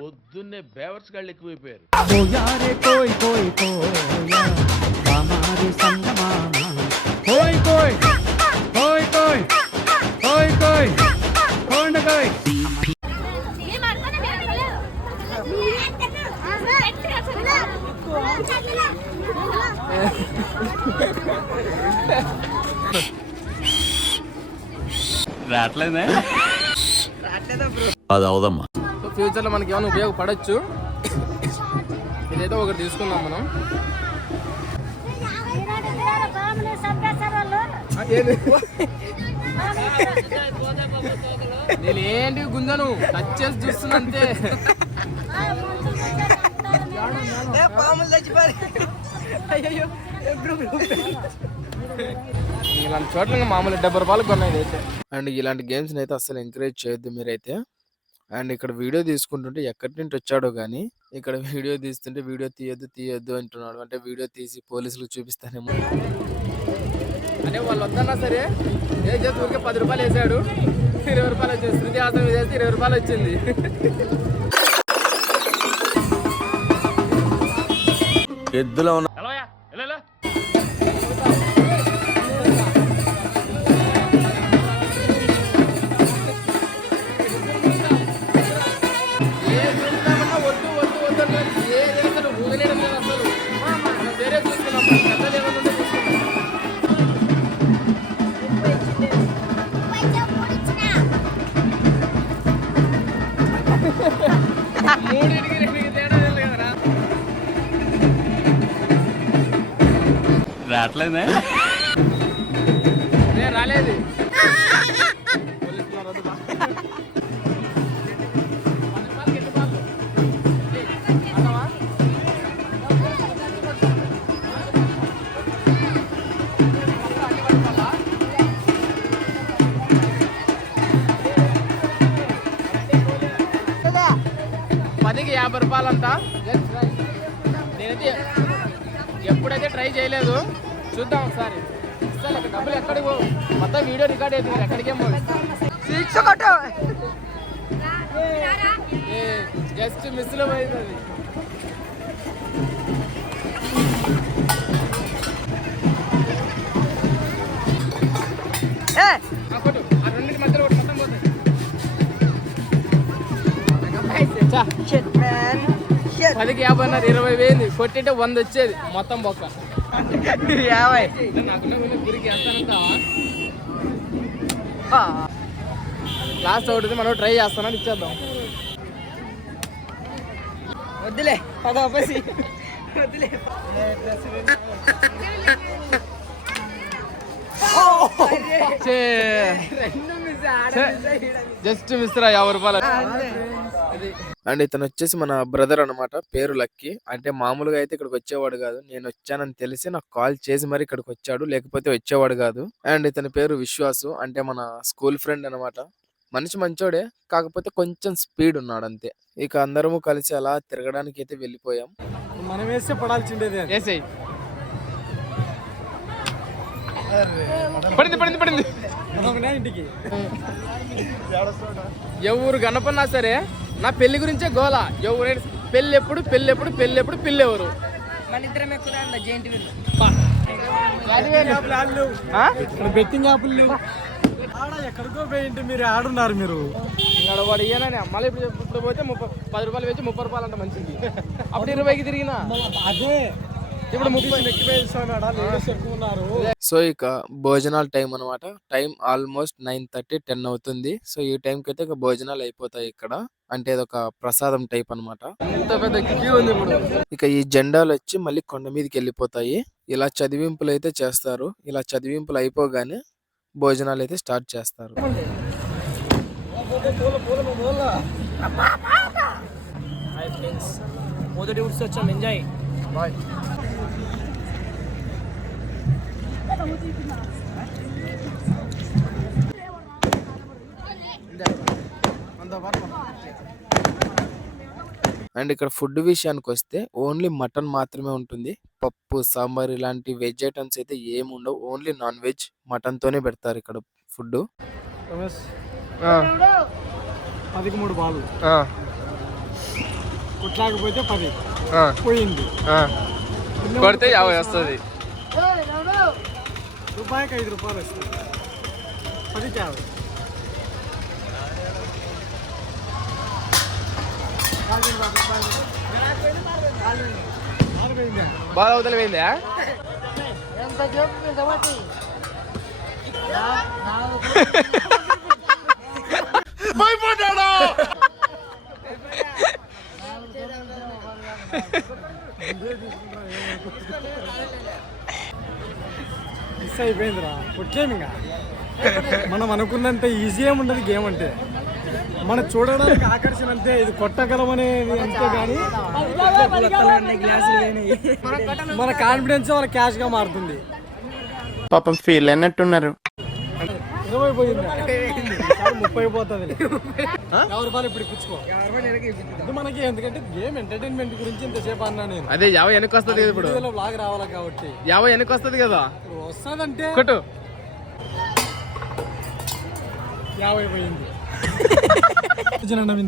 పొద్దున్నే బేవర్స్ గాళ్ళు ఎక్కువైపోయారు. రావట్లేదే? అది అవదమ్మా. ఫ్యూచర్లో మనకి ఏమైనా ఉపయోగపడచ్చు? ఇదైతే ఒకటి తీసుకుందాం మనం? నేను ఏంటి గుంజను? టచ్ చేసి చూస్తున్నా అంతే. ఇలాంటి చోట్ల మామూలు డెబ్బై రూపాయలు కొన్నాయి అయితే అండ్ ఇలాంటి గేమ్స్ అయితే అసలు ఎంకరేజ్ చేయొద్దు మీరైతే. అండ్ ఇక్కడ వీడియో తీసుకుంటుంటే ఎక్కడి నుండి వచ్చాడో కానీ ఇక్కడ వీడియో తీస్తుంటే వీడియో తీయొద్దు తీయొద్దు అంటున్నాడు. అంటే వీడియో తీసి పోలీసులకు చూపిస్తానేమో. అంటే వాళ్ళు వద్దన్నా సరే ఏ చేసి ఊరికే పది రూపాయలు వేసాడు. ఇరవై రూపాయలు వచ్చింది శృతి హాసం చేస్తే ఇరవై రూపాయలు వచ్చింది. ఎద్దులో ఉన్న రావట్లేదా? పదికి యాభై రూపాయలు అంట నేనైతే ఎప్పుడైతే ట్రై చేయలేదు చూద్దాం ఒకసారి. డబ్బులు ఎక్కడికి పోవు మొత్తం వీడియో రికార్డ్ అవుతుంది మీరు ఎక్కడికేమో జస్ట్ మిస్లో పోయింది అది ఆ, రెండింటి మధ్యలో కొట్టు, మొత్తం పోతాయి. పదికి యాభై అన్నారు ఇరవై వేలు. కొట్టింటే వంద వచ్చేది. మొత్తం బొక్క. యాభై. గురికి లాస్ట్ ఒకటి మనం ట్రై చేస్తానని ఇచ్చేద్దాం. వద్దులే పదవసి వద్దులే. జస్ట్ మిస్రా యాభై రూపాయలు. అండ్ ఇతను వచ్చేసి మన బ్రదర్ అన్నమాట పేరు లక్కీ. అంటే మామూలుగా అయితే ఇక్కడికి వచ్చేవాడు కాదు. నేను వచ్చానని తెలిసి నాకు కాల్ చేసి మరి ఇక్కడికి వచ్చాడు లేకపోతే వచ్చేవాడు కాదు. అండ్ ఇతని పేరు విశ్వాసు. అంటే మన స్కూల్ ఫ్రెండ్ అన్నమాట మనిషి మంచోడే. కాకపోతే కొంచెం స్పీడ్ ఉన్నాడు అంతే ఇక అందరము కలిసి అలా తిరగడానికి అయితే వెళ్ళిపోయాం. మనం వేస్తే పడాల్సిండేదే పడింది పడింది పడింది. ఇంటికి. ఎవరు కనపడినా సరే నా పెళ్ళి గురించే గోల. ఎవరు పెళ్ళి ఎప్పుడు పెళ్ళి ఎప్పుడు పెళ్ళి ఎప్పుడు పిల్లి. ఎవరు? బెట్టింగ్ ఆడ ఎక్కడికో పోయింటే మీరు ఆడున్నారు మీరు. ఇంకా వాడు ఇయ్యానని. మళ్ళీ ఇప్పుడు ఇప్పుడు పోతే ముప్పై పది రూపాయలు వేసి ముప్పై రూపాయలు అంట మంచిది అప్పుడు ఇరవైకి తిరిగినా? అదే. ఇప్పుడు ముప్పై ఎక్కువ ఉన్నారు. సో ఇక భోజనాల టైం అన్నమాట. Time almost nine thirty ten అవుతుంది. సో ఈ టైంకి అయితే ఇక భోజనాలు అయిపోతాయి ఇక్కడ. అంటే ఇది ఒక ప్రసాదం టైప్ ఇప్పుడు. ఇక ఈ జెండాలు వచ్చి మళ్ళీ కొండ మీదకి వెళ్ళిపోతాయి ఇలా చదివింపులు అయితే చేస్తారు. ఇలా చదివింపులు అయిపోగానే భోజనాలు అయితే స్టార్ట్ చేస్తారు. మొదటి వచ్చాం ఎంజాయ్ అండ్ ఇక్కడ ఫుడ్ విషయానికి వస్తే ఓన్లీ మటన్ మాత్రమే ఉంటుంది. పప్పు సాంబార్ ఇలాంటి వెజ్ ఐటమ్స్ అయితే ఏమి ఉండవు. ఓన్లీ నాన్ వెజ్ మటన్ తోనే పెడతారు ఇక్కడ ఫుడ్. రమేష్? పదికి మూడు బాలు. కుట్లాకపోతే పది. పోయింది. కొడితే యాభై వస్తుంది. రూపాయికి ఐదు రూపాయలు వస్తుంది పదికి యాభై బాగా అవతల పోయిందా మిస్ అయిపోయిందిరా. కొట్టలేము ఇంకా మనం అనుకున్నంత ఈజీ ఏమి ఉండదు గేమ్ అంటే. మనం చూడడానికి ఆకర్షణ అంతే ఇది కొట్టగలమనేది అంతే కానీ మన కాన్ఫిడెన్స్ మన క్యాష్గా మారుతుంది. పాపం ఫీల్ అన్నట్టున్నారు ఇరవై పోయింది. ముప్పై పోతుంది యాభై రూపాయలు ఇప్పుడు ఇప్పించుకో. ఇది మనకి ఎందుకంటే గేమ్ ఎంటర్టైన్మెంట్ గురించి ఇంతసేపు అన్నా నేను. అదే యాభై వెనక్కి వస్తుంది కదా ఇప్పుడు. వీడియోలో బ్లాగ్ రావాలి కాబట్టి. యాభై వెనక్కి వస్తుంది కదా. వస్తుందంటే కొట్టు. యాభై పోయింది.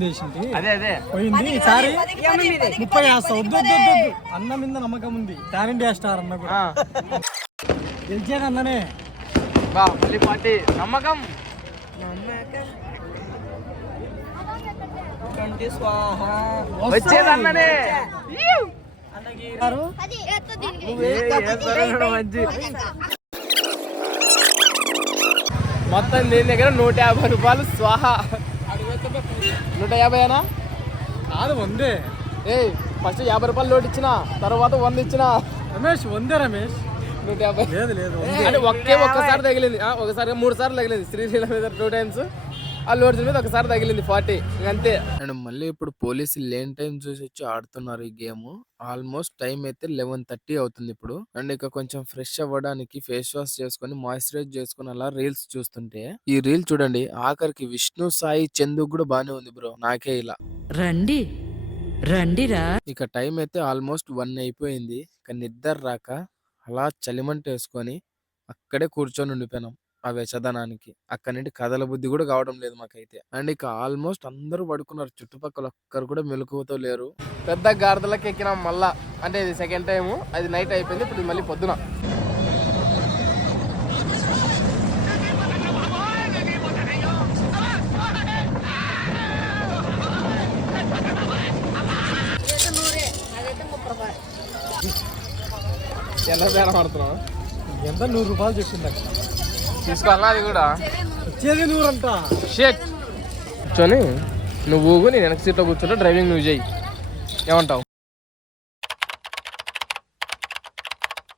వేసింది. అదే అదే. పోయింది. ఈసారి ముప్పై వేస్తా వద్దు వద్దు వద్దు. అన్న మీద నమ్మకం ఉంది. ఇండియా స్టార్ అన్న కూడా. గెలిచేది అన్ననే. బా మళ్ళీ పార్టీ. నమ్మకం? మొత్తం దీని దగ్గర నూట యాభై రూపాయలు స్వాహా. నూట యాభైనా కాదు వందే. ఏ ఫస్ట్ యాభై రూపాయలు లోటు ఇచ్చిన తర్వాత వంద ఇచ్చిన. రమేష్ వందే రమేష్. నూట యాభై. లేదు లేదు అంటే ఒకే ఒక్కసారి తగిలింది. ఆ, ఒకసారి మూడు సార్లు తగిలింది. శ్రీశైలం మీద టూ టైమ్స్. లోడ్స్ మీద ఒకసారి తగిలింది ఫార్టీ. అంతే. అండ్ మళ్ళీ ఇప్పుడు పోలీసులు లేని టైం చూసి వచ్చి ఆడుతున్నారు ఈ గేమ్. ఆల్మోస్ట్ టైం అయితే లెవెన్ థర్టీ అవుతుంది ఇప్పుడు. అండ్ ఇక కొంచెం ఫ్రెష్ అవ్వడానికి ఫేస్ వాష్ చేసుకొని మాయిశ్చరైజ్ చేసుకొని అలా రీల్స్ చూస్తుంటే ఈ రీల్ చూడండి ఆఖరికి విష్ణు సాయి చందు కూడా బానే ఉంది బ్రో నాకే ఇలా. రండి. రండిరా ఇక టైం అయితే ఆల్మోస్ట్ వన్ అయిపోయింది. ఇక నిద్ర రాక అలా చలిమంట వేసుకొని అక్కడే కూర్చొని ఉండిపోయినాం. ఆ వెచదనానికి అక్కడి నుండి కథల బుద్ధి కూడా కావడం లేదు మాకైతే. అండ్ ఇక ఆల్మోస్ట్ అందరూ పడుకున్నారు. చుట్టుపక్కల ఒక్కరు కూడా మెలకువతో లేరు. పెద్ద గాడిదలకి ఎక్కినాం మళ్ళా. అంటే ఇది సెకండ్ టైం అది నైట్ అయిపోయింది. ఇప్పుడు మళ్ళీ పొద్దున. ఎంత బేరం ఆడుతున్నావు ఎంత నూరు రూపాయలు చెప్పింది అక్కడ తీసుకోవాలా అది కూడా? వచ్చేది నూరు అంట షేక్. కూర్చొని నువ్వు నేను వెనక సీట్లో కూర్చుంటే డ్రైవింగ్ నువ్వు చేయి. ఏమంటావు?